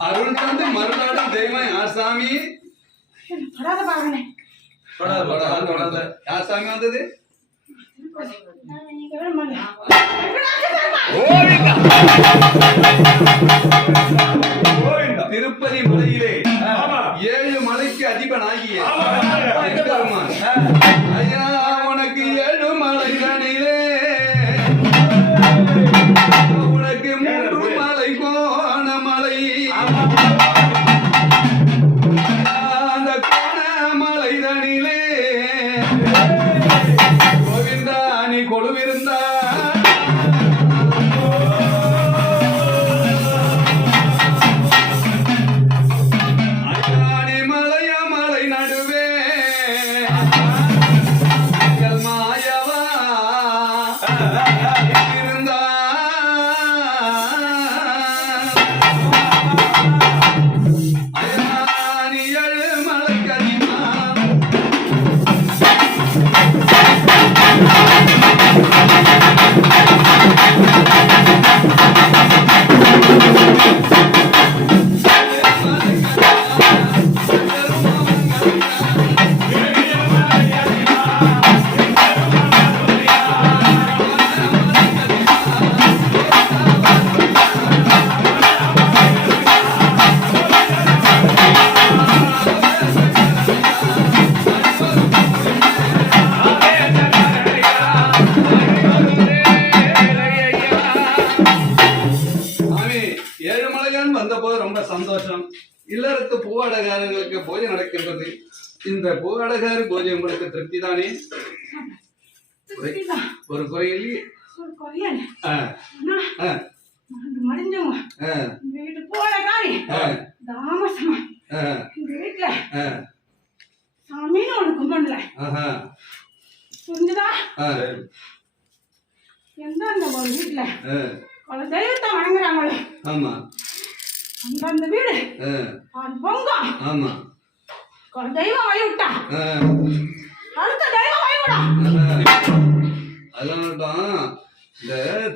அருள் தந்து மருளாடும் தெய்வம் யார் சாமி? படாத பாருங்க. தொடாத, தொடாத, தொடாத. யார் சாமி வந்தது? திருப்பதி மலையிலே. ஏழு மலைக்கு அதிபனாகிய ஆமா. yeah, yeah. வந்தபோது ரொம்ப சந்தோஷம். இல்லறத்து பூவாடகாரர்களுக்கு பூஜை நடக்கின்றது. இந்த பூவாடகார பூஜை உங்களுக்கு திருப்தி தானே. ஒரு ஆ, சாமின்னு ஒண்ணு கும்பிடல ஆஹா, புரிஞ்சுதா? ஆ, எந்த அந்த ஒரு வீட்டுல ஆ, பல தெய்வத்தை வணங்குறாங்களோ. ஆமா. அந்த வீடு. பொங்கம் ஆமா. தெய்வம் வழி விட்டா அடுத்த தெய்வம் வழி விடா. அதெல்லாம் இந்த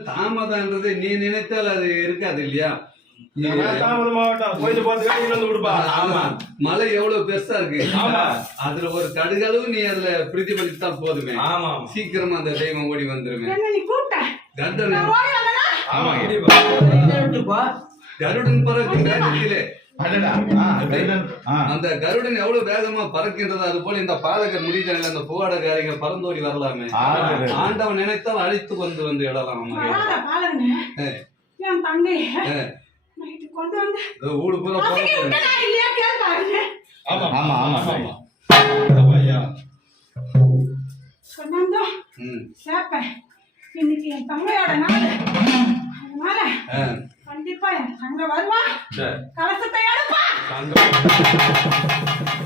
தாமதம்ன்றது நீ நினைத்தால் அது இருக்காது இல்லையா? மலை எவ்வளவு பெருசா இருக்கு. ஆமா. அதுல ஒரு கடுகளவு நீ அதுல பிரதிபலித்தா போதுமே. சீக்கிரமா அந்த தெய்வம் ஓடி கூப்பிட்ட? கருடன் ஆமா பறக்கும் வேகத்திலே. அந்த கருடன் எவ்வளவு வேகமா பறக்கின்றது அது போல இந்த பாலகர் முடிதாங்க அந்த புவாடகாரிங்க பறந்தோடி வரலாமே. ஆண்டவன் நினைத்தால் அழைத்து கொண்டு வந்து இதோ ஊடு பூரா ஆமா ஆமா, ஆமா. ஐயா. கொண்டு வந்தோம். ம். சேர்ப்பேன் இன்னைக்கு என் தங்கையோட நாள். வருவா? கலசத்தை சந்தோஷம்